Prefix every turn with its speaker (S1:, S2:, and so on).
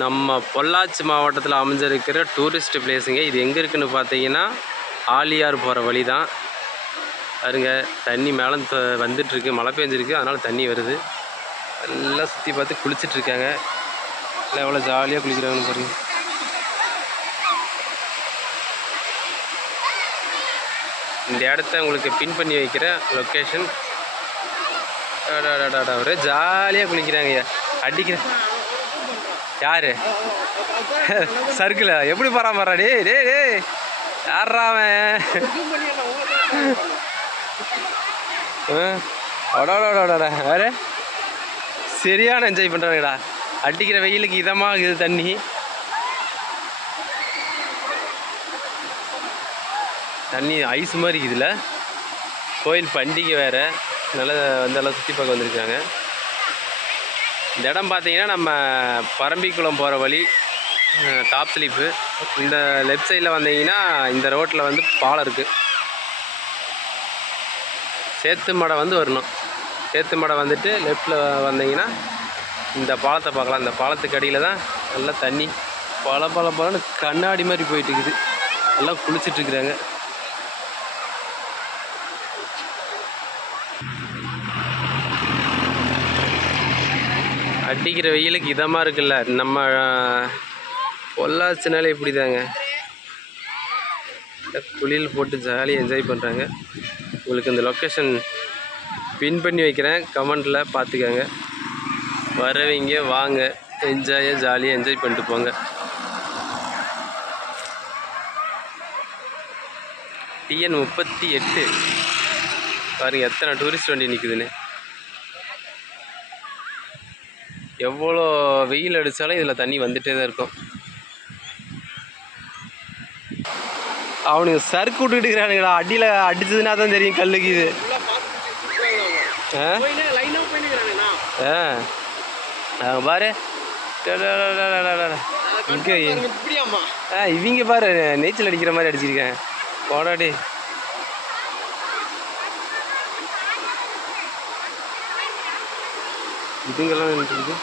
S1: நம்ம பொள்ளாச்சி மாவட்டத்தில் அமைஞ்சிருக்கிற டூரிஸ்ட் பிளேஸுங்க இது எங்கே இருக்குதுன்னு பார்த்தீங்கன்னா ஆலியார் போகிற வழி தான் பாருங்க தண்ணி மேலே வந்துட்டுருக்கு மழை பெஞ்சிருக்கு அதனால் தண்ணி வருது. எல்லாம் சுற்றி பார்த்து குளிச்சிட்ருக்காங்க. எல்லாம் எவ்வளோ ஜாலியாக குளிக்கிறாங்கன்னு பாருங்கள் இந்த இடத்த உங்களுக்கு பின் பண்ணி வைக்கிற லொக்கேஷன் ஒரே ஜாலியாக குளிக்கிறாங்க அடிக்கிற யாரு? சர்க்கிளா? எப்படி பராமரா டே டே டே யாரா அவன்? வேறு? சரியான என்ஜாய் பண்ணுறாங்கடா அடிக்கிற வெயிலுக்கு இதமாக இது தண்ணி. தண்ணி ஐஸ் மாதிரி இருக்குதுல்ல கோயில் பண்டிகை வேறு. நல்லா வந்து எல்லாம் சுற்றி பார்க்க வந்திருக்காங்க. இந்த இடம் பார்த்தீங்கன்னா நம்ம பரம்பிக்குளம் போகிற வழி டாப் ஸ்லீப்பு இந்த லெஃப்ட் சைடில் வந்தீங்கன்னா இந்த ரோட்டில் வந்து பாலம் இருக்குது சேத்து மடை வந்து வரணும். சேத்து மடை வந்துட்டு லெஃப்டில் வந்தீங்கன்னா இந்த பாலத்தை பார்க்கலாம். இந்த பாலத்துக்கு அடியில் தான் நல்லா தண்ணி பல பல பலன்னு கண்ணாடி மாதிரி போயிட்டு இருக்குது. எல்லாம் அடிக்கிற வெயிலுக்கு இதமாக இருக்குல்ல நம்ம பொள்ளாச்சினாலே இப்படி தாங்க குளியல் போட்டு ஜாலியாக என்ஜாய் பண்ணுறாங்க உங்களுக்கு இந்த லொக்கேஷன் பின் பண்ணி வைக்கிறேன். கமெண்டில் பார்த்துக்கங்க வரவங்க வாங்க. என்ஜாயாக ஜாலியாக என்ஜாய் பண்ணிட்டு போங்க. டிஎன் முப்பத்தி எட்டு. பாருங்கள் எத்தனை டூரிஸ்ட் வண்டி நிற்குதுன்னு எவ்வளோ வெயில் அடித்தாலும் இதில் தண்ணி வந்துகிட்டே தான் இருக்கும். அவனுக்கு சறுக்கு விட்டுக்கிட்டு இருக்கிறானுங்களா? அடியில் அடிச்சதுன்னா தான் தெரியும் கல்லுக்கு இது. ஆ? பாரு. இங்கே ஆ இவங்க பாரு நீச்சல் அடிக்கிற மாதிரி அடிச்சிருக்கேன் போடாடி இதுங்கெல்லாம் நின்றுருக்கு